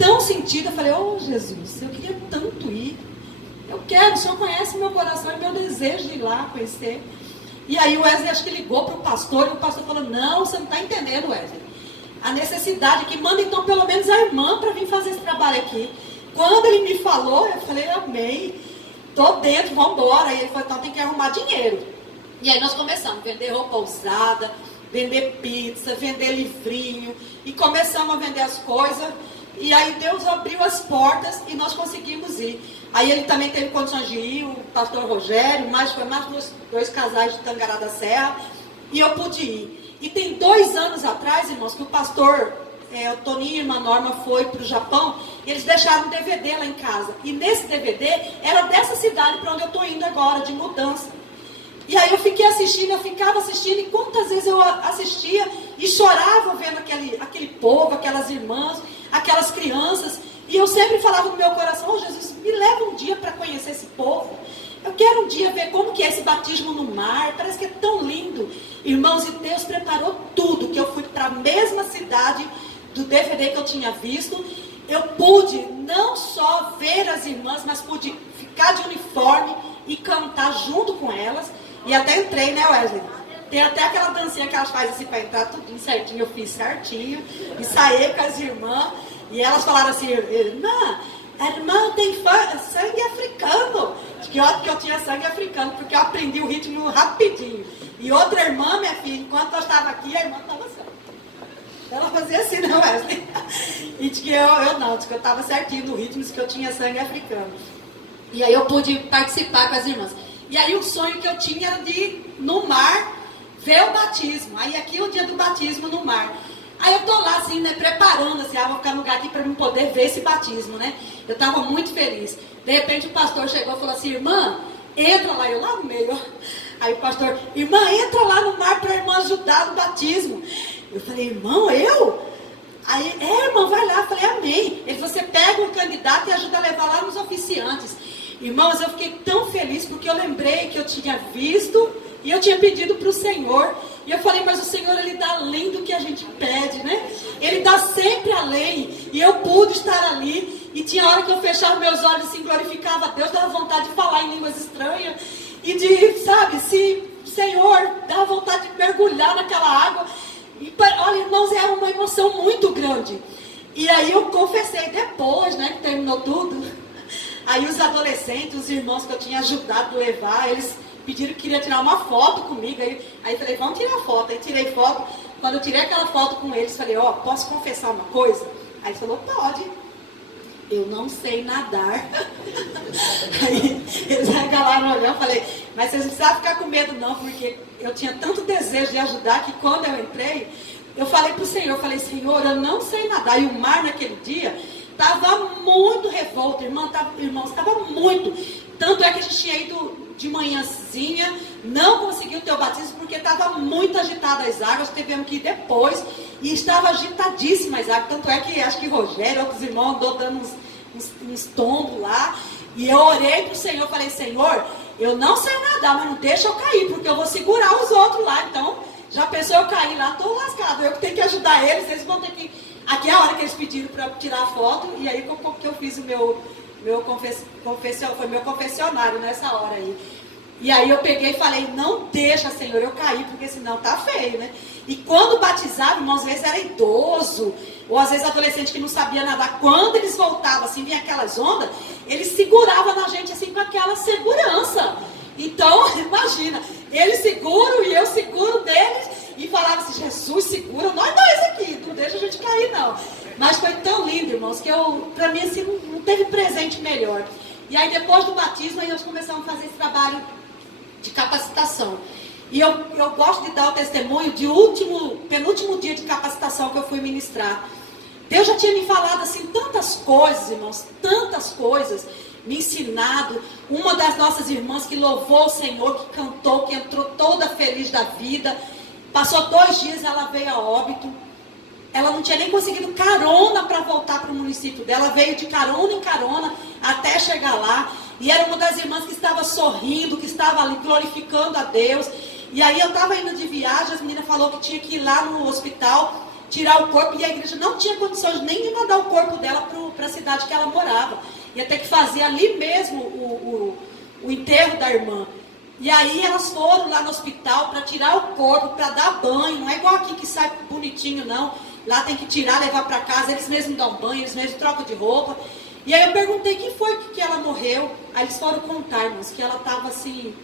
tão sentido. Eu falei, oh Jesus, eu queria tanto ir. Eu quero, o Senhor conhece meu coração e meu desejo de ir lá conhecer. E aí o Wesley acho que ligou para o pastor, e o pastor falou, não, você não está entendendo, Wesley. A necessidade aqui, manda então pelo menos a irmã para vir fazer esse trabalho aqui. Quando ele me falou, eu falei, amém, tô dentro, vamos embora. E ele falou, então tem que arrumar dinheiro. E aí nós começamos a vender roupa usada, vender pizza, vender livrinho, e começamos a vender as coisas. E aí Deus abriu as portas e nós conseguimos ir. Aí ele também teve condições de ir, o pastor Rogério, foi mais dois casais de Tangará da Serra, e eu pude ir. E tem 2 anos atrás, irmãos, que o pastor, o Toninho e a irmã Norma foi para o Japão, e eles deixaram um DVD lá em casa. E nesse DVD era dessa cidade para onde eu estou indo agora, de mudança. E aí eu fiquei assistindo, eu ficava assistindo, e quantas vezes eu assistia e chorava vendo aquele povo, aquelas irmãs, aquelas crianças. E eu sempre falava no meu coração, oh Jesus, me leva um dia para conhecer esse povo. Eu quero um dia ver como que é esse batismo no mar, parece que é tão lindo. Irmãos, e Deus preparou tudo, que eu fui para a mesma cidade do DVD que eu tinha visto. Eu pude não só ver as irmãs, mas pude ficar de uniforme e cantar junto com elas. E até entrei, né, Wesley? Tem até aquela dancinha que elas fazem assim para entrar tudo certinho, eu fiz certinho. E saí com as irmãs, e elas falaram assim, irmã, a irmã tem sangue africano. Que eu tinha sangue africano, porque eu aprendi o ritmo rapidinho. E outra irmã, minha filha, enquanto eu estava aqui, a irmã estava assim. Ela fazia assim, não, Wesley? E de que eu não, de que eu estava certinho no ritmo, de que eu tinha sangue africano. E aí eu pude participar com as irmãs. E aí o sonho que eu tinha era de ir no mar, ver o batismo. Aí aqui é o dia do batismo no mar. Aí eu tô lá assim, né, preparando, assim, vou ficar no lugar aqui para eu poder ver esse batismo, né? Eu estava muito feliz. De repente o pastor chegou e falou assim, irmã, entra lá, eu lá no meio. Aí o pastor, irmã, entra lá no mar para a irmã ajudar no batismo. Eu falei, irmão, eu? Aí, irmão, vai lá. Eu falei, amém. Ele falou, você pega o candidato e ajuda a levar lá nos oficiantes. Irmãos, eu fiquei tão feliz porque eu lembrei que eu tinha visto e eu tinha pedido para o Senhor. E eu falei, mas o Senhor, Ele dá além do que a gente pede, né? Ele dá sempre além. E eu pude estar ali. E tinha hora que eu fechava meus olhos e assim, glorificava a Deus, dava vontade de falar em línguas estranhas. E de, sabe, Senhor, dava vontade de mergulhar naquela água. E, olha, irmãos, era uma emoção muito grande. E aí eu confessei depois, né, que terminou tudo. Aí os adolescentes, os irmãos que eu tinha ajudado a levar, eles pediram que queriam tirar uma foto comigo. Aí falei, vamos tirar foto. Aí tirei foto. Quando eu tirei aquela foto com eles, falei, posso confessar uma coisa? Aí ele falou, pode. Eu não sei nadar. Aí eles regalaram olhando, eu falei, mas vocês não precisam ficar com medo não, porque eu tinha tanto desejo de ajudar que quando eu entrei, eu falei para o Senhor, Senhor, eu não sei nadar. E o mar naquele dia estava muito revolto, irmãos, estava muito. Tanto é que a gente tinha ido de manhãzinha, não conseguiu ter o batismo porque estava muito agitada as águas, tivemos que ir depois, e estava agitadíssima as águas, tanto é que acho que Rogério, outros irmãos, andou dando uns tombos lá, e eu orei para o Senhor, falei, Senhor, eu não sei nadar, mas não deixa eu cair, porque eu vou segurar os outros lá, então, já pensou eu cair lá, estou lascado, eu que tenho que ajudar eles vão ter que, aqui é a hora que eles pediram para eu tirar a foto, e aí que eu fiz o foi meu confessionário nessa hora aí. E aí eu peguei e falei, não deixa, Senhor, eu cair, porque senão tá feio, né? E quando batizava, irmãos, às vezes era idoso, ou às vezes adolescente que não sabia nadar. Quando eles voltavam, assim, vinha aquelas ondas, eles seguravam na gente, assim, com aquela segurança. Então, imagina, eles seguram e eu seguro deles, e falava assim, Jesus, segura nós dois aqui, não deixa a gente cair, não. Mas foi tão lindo, irmãos, que pra mim, assim, não teve presente melhor. E aí, depois do batismo, aí nós começamos a fazer esse trabalho de capacitação. E eu gosto de dar o testemunho de penúltimo dia de capacitação que eu fui ministrar. Deus já tinha me falado, assim, tantas coisas, irmãos, tantas coisas, me ensinado. Uma das nossas irmãs que louvou o Senhor, que cantou, que entrou toda feliz da vida. Passou 2 dias, ela veio a óbito. Ela não tinha nem conseguido carona para voltar para o município dela. Veio de carona em carona até chegar lá. E era uma das irmãs que estava sorrindo, que estava ali glorificando a Deus. E aí eu estava indo de viagem, as meninas falaram que tinha que ir lá no hospital, tirar o corpo. E a igreja não tinha condições nem de mandar o corpo dela cidade que ela morava. Ia ter que fazer ali mesmo o enterro da irmã. E aí elas foram lá no hospital para tirar o corpo, para dar banho. Não é igual aqui que sai bonitinho, não. Lá tem que tirar, levar para casa. Eles mesmos dão banho, eles mesmos trocam de roupa. E aí eu perguntei quem foi que ela morreu. Aí eles foram contar, irmãos, que ela estava assim,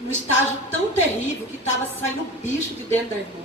num estágio tão terrível, que estava saindo bicho de dentro da irmã.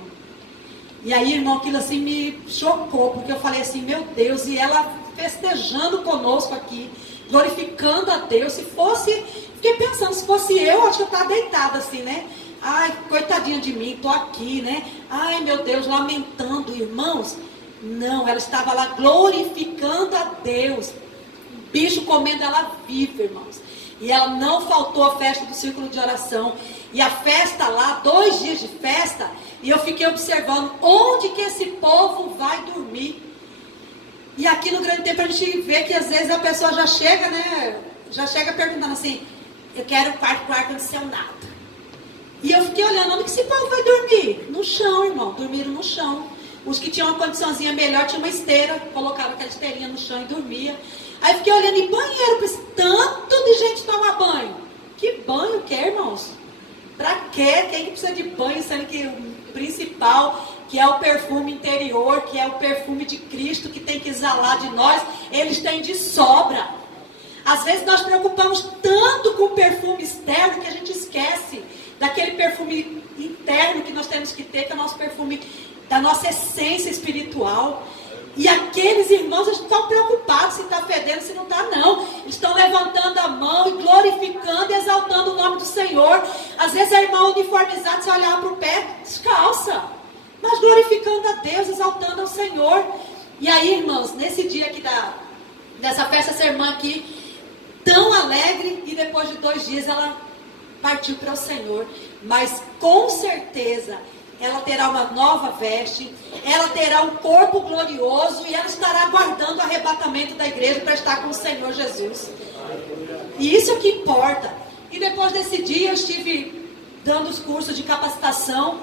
E aí, irmão, aquilo assim me chocou, porque eu falei assim, meu Deus, e ela festejando conosco aqui, glorificando a Deus. Se fosse, fiquei pensando, se fosse eu, acho que eu estava deitada assim, né? Ai, coitadinha de mim, estou aqui, né? Ai, meu Deus, lamentando, irmãos. Não, ela estava lá glorificando a Deus. O bicho comendo ela viva, irmãos. E ela não faltou a festa do círculo de oração. E a festa lá, 2 dias de festa, e eu fiquei observando onde que esse povo vai dormir. E aqui no Grande Tempo a gente vê que às vezes a pessoa já chega, né? Já chega perguntando assim, eu quero quarto com ar-condicionado. E eu fiquei olhando, onde que esse povo vai dormir? No chão, irmão, dormiram no chão. Os que tinham uma condiçãozinha melhor, tinham uma esteira, colocavam aquela esteirinha no chão e dormia. Aí eu fiquei olhando em banheiro, para esse tanto de gente tomar banho. Que banho que é, irmãos? Pra quê? Quem que precisa de banho, sendo que o principal, que é o perfume interior, que é o perfume de Cristo, que tem que exalar de nós, eles têm de sobra. Às vezes nós preocupamos tanto com o perfume externo que a gente esquece daquele perfume interno que nós temos que ter, que é o nosso perfume da nossa essência espiritual. E aqueles irmãos estão preocupados se está fedendo, se não está, não. Estão levantando a mão e glorificando e exaltando o nome do Senhor. Às vezes a irmã uniformizada, você olhava para o pé, descalça. Mas glorificando a Deus, exaltando ao Senhor. E aí, irmãos, nesse dia aqui dessa festa, essa irmã aqui, tão alegre, e depois de 2 dias ela partiu para o Senhor. Mas com certeza ela terá uma nova veste, ela terá um corpo glorioso e ela estará aguardando o arrebatamento da igreja para estar com o Senhor Jesus. E isso é o que importa. E depois desse dia eu estive dando os cursos de capacitação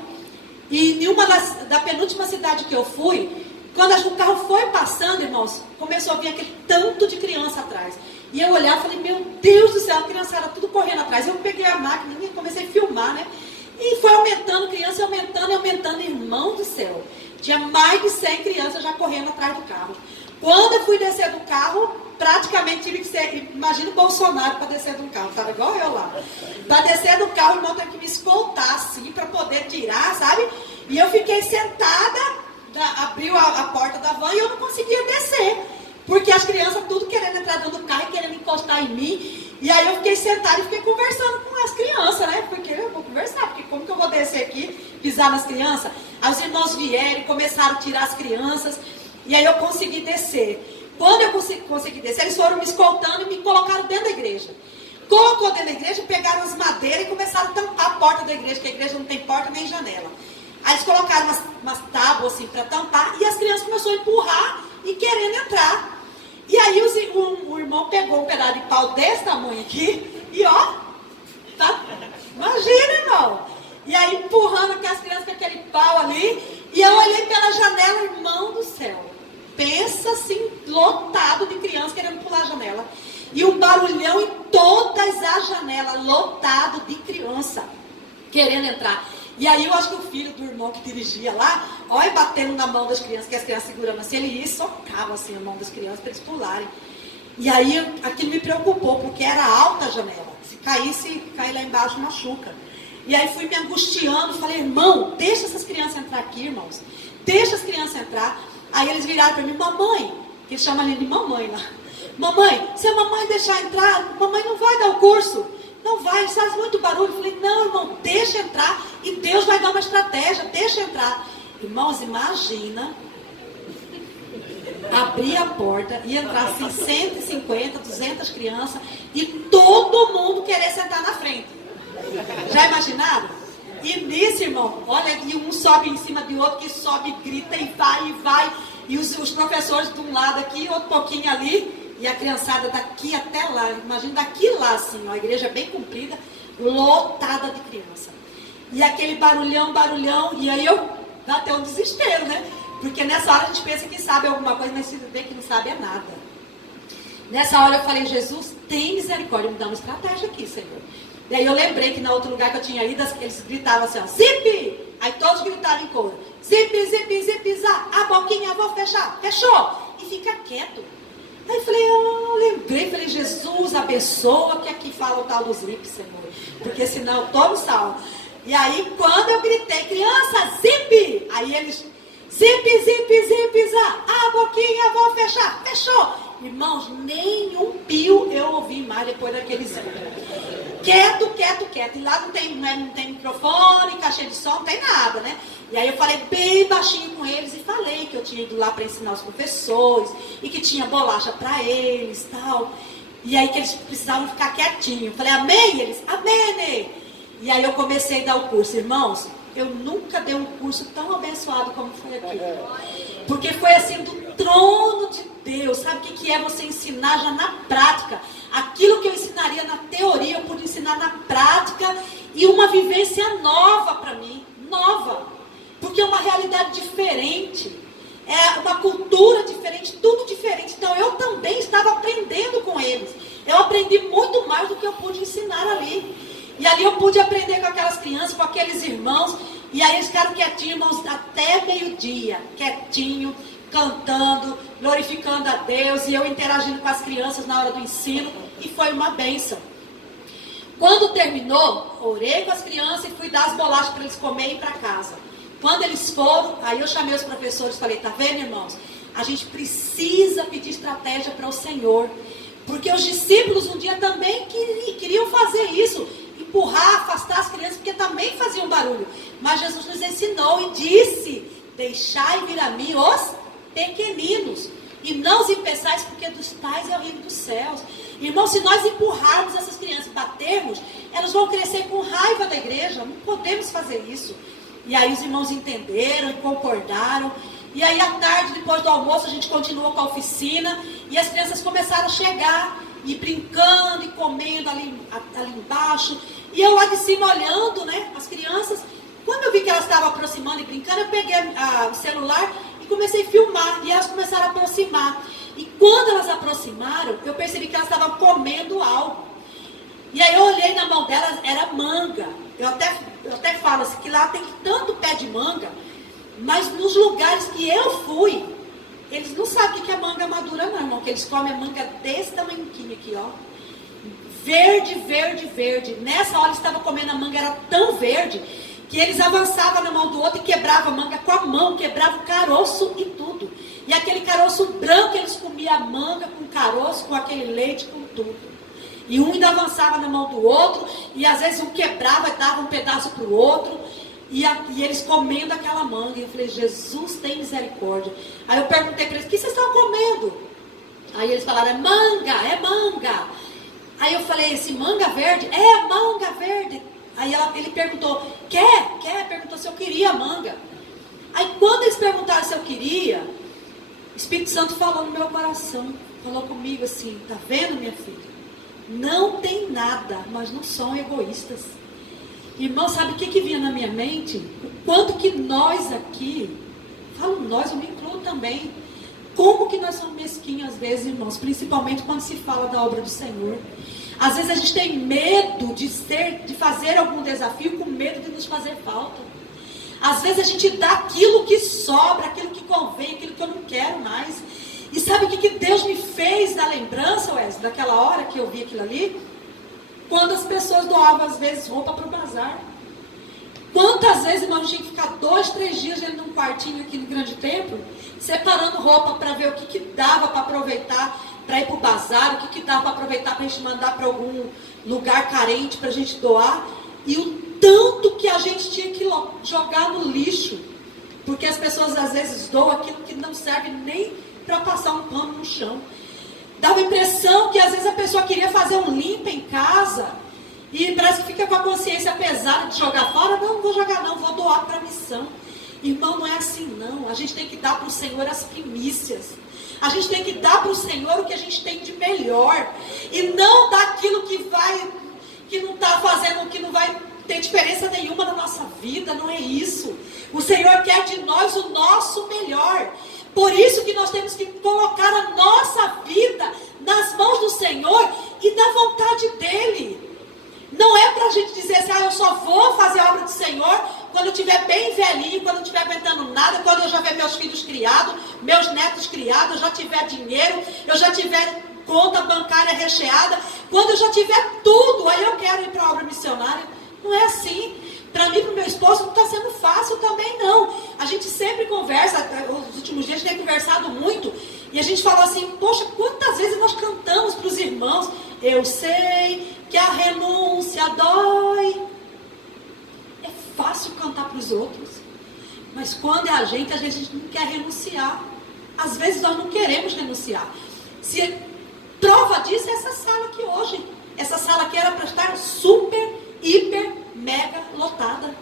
e em uma da penúltima cidade que eu fui, quando o carro foi passando, irmãos, começou a vir aquele tanto de criança atrás. E eu olhava e falei, meu Deus do céu, a criançada tudo correndo atrás. Eu peguei a máquina e comecei a filmar, né? E foi aumentando, criança, aumentando e aumentando, irmão do céu. Tinha mais de 100 crianças já correndo atrás do carro. Quando eu fui descer do carro, praticamente tive que ser, imagina o Bolsonaro para descer do carro, estava igual eu lá. Para descer do carro, o irmão teve que me escoltar assim, para poder tirar, sabe? E eu fiquei sentada, abriu a porta da van e eu não conseguia descer. Porque as crianças tudo querendo entrar dentro do carro e querendo encostar em mim. E aí eu fiquei sentada e fiquei conversando com as crianças, né? Porque eu vou conversar, porque como que eu vou descer aqui, pisar nas crianças? Aí os irmãos vieram e começaram a tirar as crianças. E aí eu consegui descer. Quando eu consegui descer, eles foram me escoltando e me colocaram dentro da igreja. Colocou dentro da igreja, pegaram as madeiras e começaram a tampar a porta da igreja, que a igreja não tem porta nem janela. Aí eles colocaram umas tábuas assim para tampar e as crianças começaram a empurrar e querendo entrar. E aí o irmão pegou um pedaço de pau desse tamanho aqui e ó, tá? Imagina, irmão. E aí empurrando aquelas crianças com aquele pau ali. E eu olhei pela janela, irmão do céu. Pensa assim, lotado de crianças querendo pular a janela. E um barulhão em todas as janelas, lotado de criança querendo entrar. E aí eu acho que o filho do irmão que dirigia lá, olha, batendo na mão das crianças, que as crianças segurando assim, ele ia e socava assim a mão das crianças para eles pularem. E aí aquilo me preocupou, porque era alta a janela. Se cair lá embaixo machuca. E aí fui me angustiando, falei, irmão, deixa essas crianças entrar aqui, irmãos. Deixa as crianças entrar. Aí eles viraram para mim, mamãe, que eles chamam ali de mamãe lá. Mamãe, se a mamãe deixar entrar, mamãe não vai dar o curso. Não vai, faz muito barulho. Eu falei, não, irmão, deixa entrar. E Deus vai dar uma estratégia, deixa entrar. Irmãos, imagina abrir a porta e entrar assim 150, 200 crianças e todo mundo querer sentar na frente. Já imaginaram? E nisso, irmão, olha, e um sobe em cima do outro, que sobe, grita e vai. E os professores de um lado aqui, outro pouquinho ali. E a criançada daqui até lá, imagina daqui lá assim, uma igreja bem comprida, lotada de criança. E aquele barulhão, e aí dá até um desespero, né? Porque nessa hora a gente pensa que sabe alguma coisa, mas se vê que não sabe é nada. Nessa hora eu falei, Jesus, tem misericórdia, me dá uma estratégia aqui, Senhor. E aí eu lembrei que no outro lugar que eu tinha ido, eles gritavam assim, ó, zip! Aí todos gritaram em coro, zip, zip, zip, zá, a boquinha, vou fechar, fechou! E fica quieto. Aí eu falei, lembrei, falei, Jesus, abençoa que aqui fala o tal do zip, Senhor, porque senão eu tô no salvo. E aí quando eu gritei, criança, zip! Aí eles, zip, zip, zip, zá, a boquinha, vou fechar, fechou! Irmãos, nenhum pio eu ouvi mais depois daquele zip. Quieto, quieto, quieto. E lá não tem microfone, caixa de som, não tem nada, né? E aí eu falei bem baixinho com eles e falei que eu tinha ido lá para ensinar os professores e que tinha bolacha para eles e tal. E aí que eles precisavam ficar quietinhos. Eu falei, amém? Eles, amém. E aí eu comecei a dar o curso. Irmãos, eu nunca dei um curso tão abençoado como foi aqui. Porque foi assim do trono de Deus. Sabe o que é você ensinar já na prática? Aquilo que eu ensinaria na teoria, eu pude ensinar na prática. E uma vivência nova para mim. Nova. Porque é uma realidade diferente. É uma cultura diferente, tudo diferente. Então eu também estava aprendendo com eles. Eu aprendi muito mais do que eu pude ensinar ali. E ali eu pude aprender com aquelas crianças, com aqueles irmãos. E aí eles ficaram quietinhos, irmãos, até meio-dia. Quietinho, cantando, glorificando a Deus. E eu interagindo com as crianças na hora do ensino. E foi uma bênção. Quando terminou, orei com as crianças e fui dar as bolachas para eles comerem e ir para casa. Quando eles foram, aí eu chamei os professores e falei, tá vendo, irmãos? A gente precisa pedir estratégia para o Senhor. Porque os discípulos um dia também queriam fazer isso. Empurrar, afastar as crianças, porque também faziam barulho. Mas Jesus nos ensinou e disse, deixai vir a mim os pequeninos. E não os impeçais, porque dos tais é o reino dos céus. Irmão, se nós empurrarmos essas crianças e batermos, elas vão crescer com raiva da igreja. Não podemos fazer isso. E aí os irmãos entenderam e concordaram. E aí à tarde, depois do almoço, a gente continuou com a oficina. E as crianças começaram a chegar, e brincando e comendo ali embaixo. E eu lá de cima olhando, né, as crianças. Quando eu vi que elas estavam aproximando e brincando, eu peguei o celular e comecei a filmar. E elas começaram a aproximar. E quando elas aproximaram, eu percebi que elas estavam comendo algo. E aí eu olhei na mão delas, era manga. Eu até falo assim, que lá tem tanto pé de manga, mas nos lugares que eu fui, eles não sabem o que é manga madura não, irmão, que eles comem a manga desse tamanhoquinho aqui, ó. Verde, verde, verde. Nessa hora eles estavam comendo a manga, era tão verde, que eles avançavam na mão do outro e quebravam a manga com a mão, quebravam o caroço e tudo. E aquele caroço branco, eles comiam a manga com caroço, com aquele leite, com tudo. E um ainda avançava na mão do outro, e às vezes um quebrava e dava um pedaço para o outro, e eles comendo aquela manga. E eu falei, Jesus tem misericórdia. Aí eu perguntei para eles, o que vocês estão comendo? Aí eles falaram, é manga, é manga. Aí eu falei, esse manga verde? É, manga verde. Aí ele perguntou, quer? Perguntou se eu queria manga. Aí quando eles perguntaram se eu queria, o Espírito Santo falou no meu coração, falou comigo assim, tá vendo, minha filha? Não tem nada, mas não são egoístas. Irmão, sabe o que vinha na minha mente? O quanto que nós aqui, falo nós, eu me incluo também, como que nós somos mesquinhos às vezes, irmãos, principalmente quando se fala da obra do Senhor. Às vezes a gente tem medo de fazer algum desafio com medo de nos fazer falta. Às vezes a gente dá aquilo que sobra, aquilo que convém, aquilo que eu não quero mais. E sabe o que Deus me fez na lembrança, Wesley, daquela hora que eu vi aquilo ali? Quando as pessoas doavam, às vezes, roupa para o bazar. Quantas vezes, irmão, a gente tinha que ficar 2, 3 dias dentro de um quartinho aqui no grande templo, separando roupa para ver o que dava para aproveitar para ir para o bazar, o que dava para aproveitar para a gente mandar para algum lugar carente para a gente doar. E o tanto que a gente tinha que jogar no lixo, porque as pessoas às vezes doam aquilo que não serve nem para passar um pano no chão. Dava a impressão que às vezes a pessoa queria fazer um limpo em casa e parece que fica com a consciência pesada de jogar fora. Não vou jogar não, vou doar para a missão. Irmão, não é assim não. A gente tem que dar para o Senhor as primícias. A gente tem que dar para o Senhor o que a gente tem de melhor. E não dar aquilo que não está fazendo, que não vai ter diferença nenhuma na nossa vida. Não é isso. O Senhor quer de nós o nosso melhor. Por isso que nós temos que colocar a nossa vida nas mãos velhinho, quando não estiver aguentando nada, quando eu já ver meus filhos criados, meus netos criados, eu já tiver dinheiro, eu já tiver conta bancária recheada, quando eu já tiver tudo, aí eu quero ir para a obra missionária. Não é assim. Para mim, para o meu esposo, não está sendo fácil também, não. A gente sempre conversa, nos últimos dias a gente tem conversado muito, e a gente falou assim, poxa, quantas vezes nós cantamos para os irmãos, eu sei que a renúncia dói. É fácil cantar para os outros, mas quando é a gente não quer renunciar. Às vezes nós não queremos renunciar. Se prova disso é essa sala aqui hoje. Essa sala aqui era para estar super, hiper, mega lotada.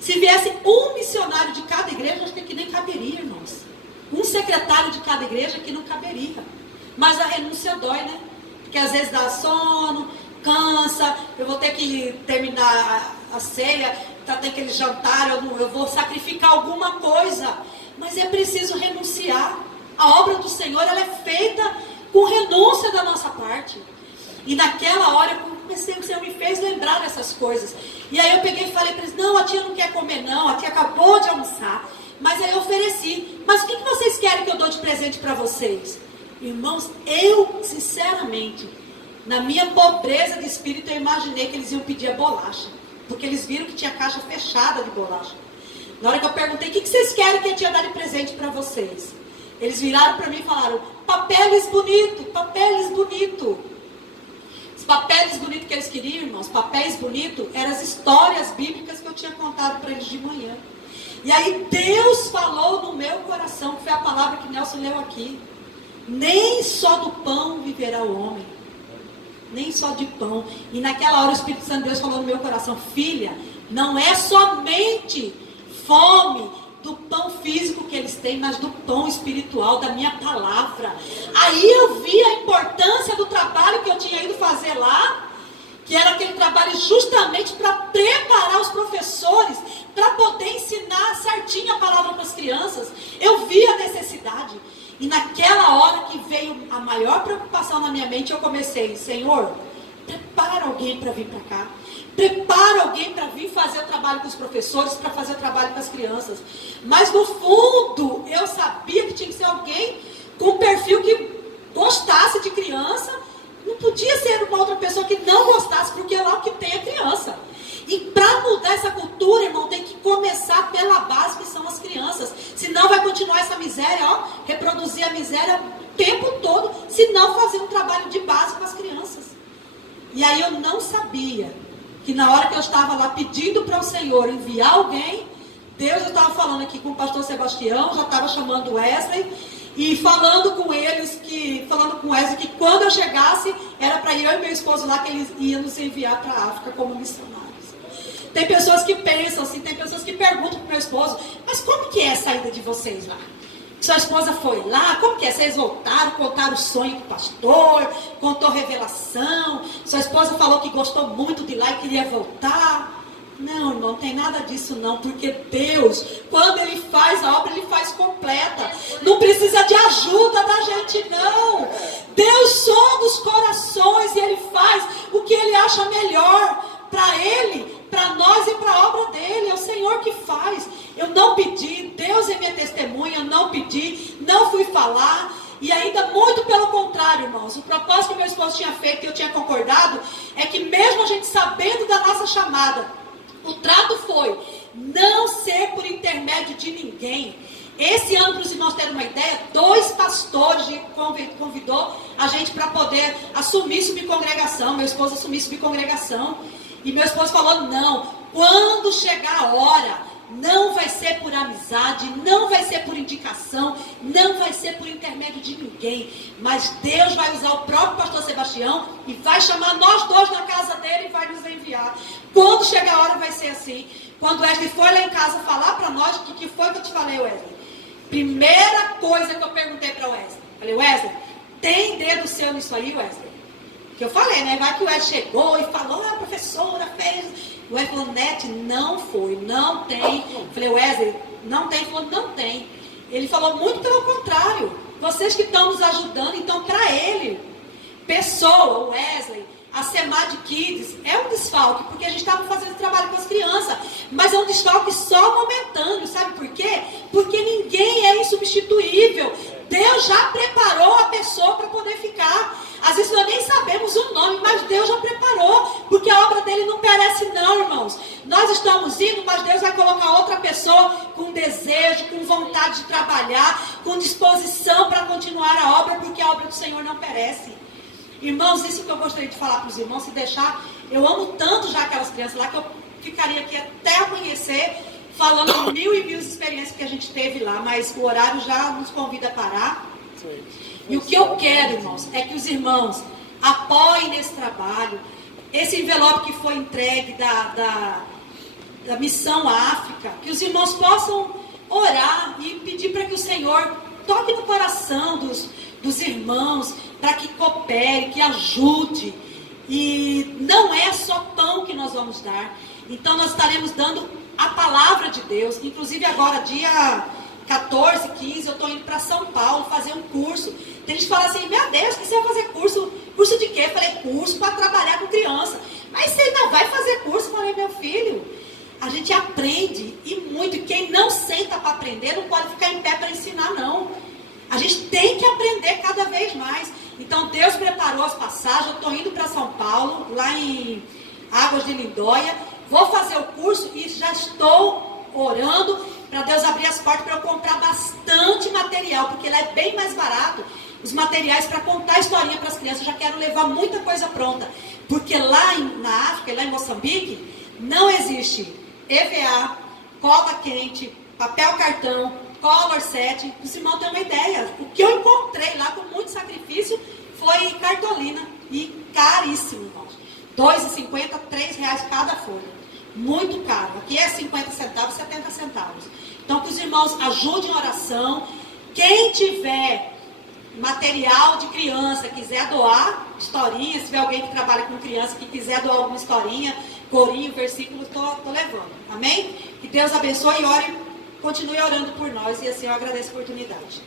Se viesse um missionário de cada igreja, acho que nem caberia, irmãos. Um secretário de cada igreja que não caberia. Mas a renúncia dói, né? Porque às vezes dá sono, cansa, eu vou ter que terminar a ceia, tem aquele jantar, eu vou sacrificar alguma coisa. Mas é preciso renunciar. A obra do Senhor, ela é feita com renúncia da nossa parte. E naquela hora eu comecei, o Senhor me fez lembrar dessas coisas. E aí eu peguei e falei para eles, não, a tia não quer comer não, a tia acabou de almoçar. Mas aí eu ofereci, mas o que vocês querem que eu dou de presente para vocês? Irmãos, eu, sinceramente, na minha pobreza de espírito, eu imaginei que eles iam pedir a bolacha. Porque eles viram que tinha caixa fechada de bolacha. Na hora que eu perguntei, o que vocês querem que a tia dê de presente para vocês? Eles viraram para mim e falaram, papéis bonitos, papéis bonitos. Os papéis bonitos que eles queriam, irmãos, papéis bonitos, eram as histórias bíblicas que eu tinha contado para eles de manhã. E aí Deus falou no meu coração, que foi a palavra que Nelson leu aqui. Nem só do pão viverá o homem. Nem só de pão. E naquela hora o Espírito Santo de Deus falou no meu coração, filha, não é somente fome do pão físico que eles têm, mas do pão espiritual, da minha palavra. Aí eu vi a importância do trabalho que eu tinha ido fazer lá, que era aquele trabalho justamente para preparar os professores, para poder ensinar certinho a palavra para as crianças. Eu vi a necessidade. E naquela hora que veio a maior preocupação na minha mente, eu comecei, Senhor, prepara alguém para vir para cá. Prepara alguém para vir fazer o trabalho com os professores, para fazer o trabalho com as crianças. Mas no fundo, eu sabia que tinha que ser alguém com um perfil que gostasse de criança. Não podia ser uma outra pessoa que não gostasse, porque lá o que tem é criança. E para mudar essa cultura, irmão, tem que começar pela base, que são as crianças. Senão vai continuar essa miséria, ó, reproduzir a miséria o tempo todo, se não fazer um trabalho de base com as crianças. E aí eu não sabia que na hora que eu estava lá pedindo para o Senhor enviar alguém, Deus, eu estava falando aqui com o pastor Sebastião, já estava chamando o Wesley, e falando com o Wesley que quando eu chegasse, era para eu e meu esposo lá, que eles iam nos enviar para a África como missionários. Tem pessoas que pensam assim, tem pessoas que perguntam para o meu esposo, mas como que é a saída de vocês lá? Sua esposa foi lá, como que é? Vocês voltaram, contaram o sonho com o pastor, contou revelação, sua esposa falou que gostou muito de lá e queria voltar. Não, irmão, não tem nada disso não, porque Deus, quando Ele faz a obra, Ele faz completa. Não precisa de ajuda da gente, não. Deus sonda os corações e Ele faz o que Ele acha melhor para Ele, para nós e para a obra dEle. É o Senhor que faz. Eu não pedi, Deus é minha testemunha, eu não pedi, não fui falar. E ainda muito pelo contrário, irmãos, o propósito que meu esposo tinha feito e eu tinha concordado, é que mesmo a gente sabendo da nossa chamada, o trato foi não ser por intermédio de ninguém. Esse ano, para os irmãos terem uma ideia, 2 pastores convidou a gente para poder assumir subcongregação. Meu esposo assumir subcongregação. E meu esposo falou, não, quando chegar a hora, não vai ser por amizade, não vai ser por indicação, não vai ser por intermédio de ninguém, mas Deus vai usar o próprio pastor Sebastião e vai chamar nós dois na casa dele e vai nos enviar. Quando chegar a hora vai ser assim. Quando o Wesley foi lá em casa falar para nós, o que foi que eu te falei, Wesley? Primeira coisa que eu perguntei para o Wesley, falei, Wesley, tem dedo seu nisso aí, Wesley? Que eu falei, né? Vai que o Wesley chegou e falou, a professora fez. O Wesley falou, Nete, não foi, não tem. Eu falei, Wesley, não tem? Ele falou, não tem. Ele falou muito pelo contrário. Vocês que estão nos ajudando, então para ele, pessoa, o Wesley, a Semad Kids é um desfalque, porque a gente estava fazendo trabalho com as crianças, mas é um desfalque só momentâneo, sabe por quê? Porque ninguém é insubstituível. Deus já preparou a pessoa para poder ficar. Às vezes nós nem sabemos o nome, mas Deus já preparou, porque a obra dele não perece não, irmãos. Nós estamos indo, mas Deus vai colocar outra pessoa com desejo, com vontade de trabalhar, com disposição para continuar a obra, porque a obra do Senhor não perece. Irmãos, isso que eu gostaria de falar para os irmãos, se deixar, eu amo tanto já aquelas crianças lá, que eu ficaria aqui até amanhecer, falando mil e mil experiências que a gente teve lá, mas o horário já nos convida a parar. E o que eu quero, irmãos, é que os irmãos apoiem nesse trabalho. Esse envelope que foi entregue da missão à África, que os irmãos possam orar e pedir para que o Senhor toque no coração dos irmãos, para que coopere, que ajude. E não é só pão que nós vamos dar. Então nós estaremos dando a palavra de Deus. Inclusive agora, dia 14, 15, eu estou indo para São Paulo fazer um curso. Tem gente que fala assim, meu Deus, que você vai fazer curso? Curso de quê? Eu falei, curso para trabalhar com criança. Mas você ainda vai fazer curso? Eu falei, meu filho, a gente aprende e muito. E quem não senta para aprender não pode ficar em pé para ensinar, não. A gente tem que aprender cada vez mais. Então Deus preparou as passagens. Eu estou indo para São Paulo, lá em Águas de Lindóia. Vou fazer o curso e já estou orando para Deus abrir as portas para eu comprar bastante material, porque lá é bem mais barato. Os materiais para contar a historinha para as crianças, eu já quero levar muita coisa pronta. Porque lá na África, lá em Moçambique, não existe EVA, cola quente, papel cartão, color set. Os irmãos têm uma ideia. O que eu encontrei lá com muito sacrifício foi cartolina. E caríssimo, irmãos. R$2,50, R$3 cada folha. Muito caro. Aqui é 50 centavos, 70 centavos. Então, que os irmãos ajudem em oração. Quem tiver material de criança, quiser doar historinha, se tiver alguém que trabalha com criança, que quiser doar alguma historinha, corinho, versículo, estou levando. Amém? Que Deus abençoe e ore, continue orando por nós. E assim eu agradeço a oportunidade.